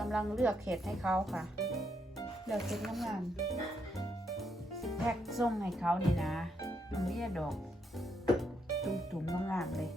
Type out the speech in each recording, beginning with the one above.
กำลังเลือกเห็ดให้เขาค่ะ เลือกเห็ดน้ำงานสิแพ็คส่งให้เขานี่นะมันไม่ใช่ดอก ตุ่มๆงามๆเลย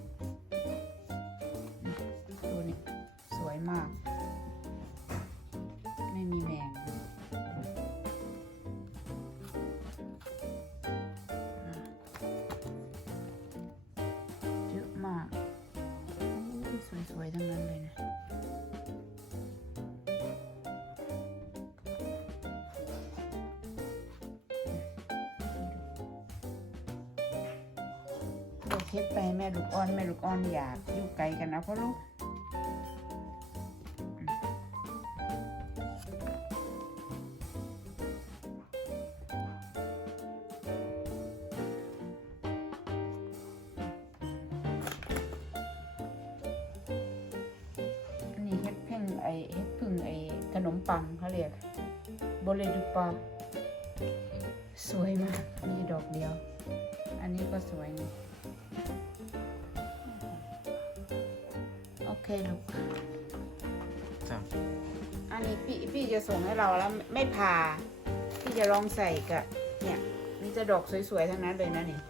กเฮ็ดไปแม่ลูกอ่อนแม่ลูกอ่อนอยากอยู่ไกลกันนะเพราะลูกอันนี้เฮ็ดเพ่งไอเฮ็ดพึ่งไอขนมปังเขาเรียกโบเลดูปาสวยมาก มีดอกเดียว อันนี้ก็สวยนี่ เคลูกจ้ะอันนี้พี่พี่จะส่งให้เราแล้วไม่ไม่ผ่าพี่จะลองใส่กับเนี่ยนี่จะดอกสวยๆทั้งนั้นเลยนะนี่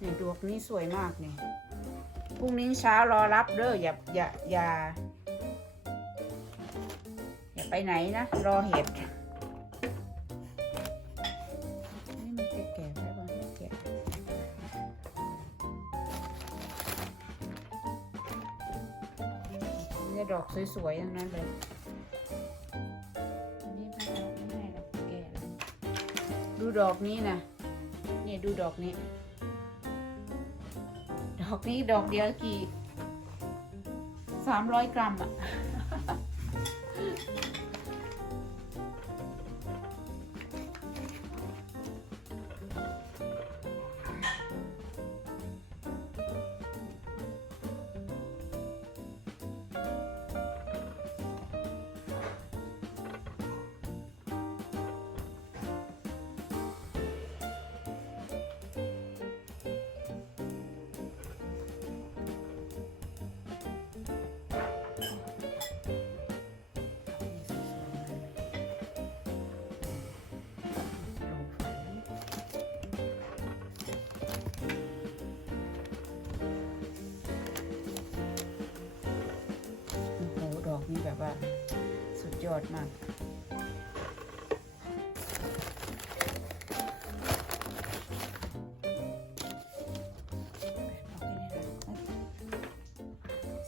นี่ดอกนี้สวยมากนี่พรุ่งนี้เช้ารอรับเด้ออย่าอย่าอย่าอย่าไปไหนนะ รอเห็ด จะดอกสวยๆทั้งนั้นเลยอันนี้ไม่เอาไม่ให้หรอกแก่แล้วดูดอกนี้นะเนี่ยดูดอกนี้ ดอกนี้ดอกเดียวกี่สามร้อยกรัมอะ ยอดมาก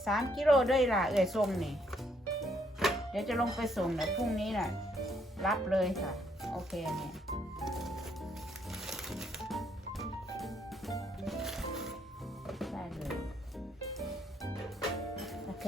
สามกิโลด้วยล่ะ เอ่ยส่งนี่ เดี๋ยวจะลงไปส่งนะพรุ่งนี้น่ะ รับเลยค่ะ โอเคเนี่ยได้เลย โอเค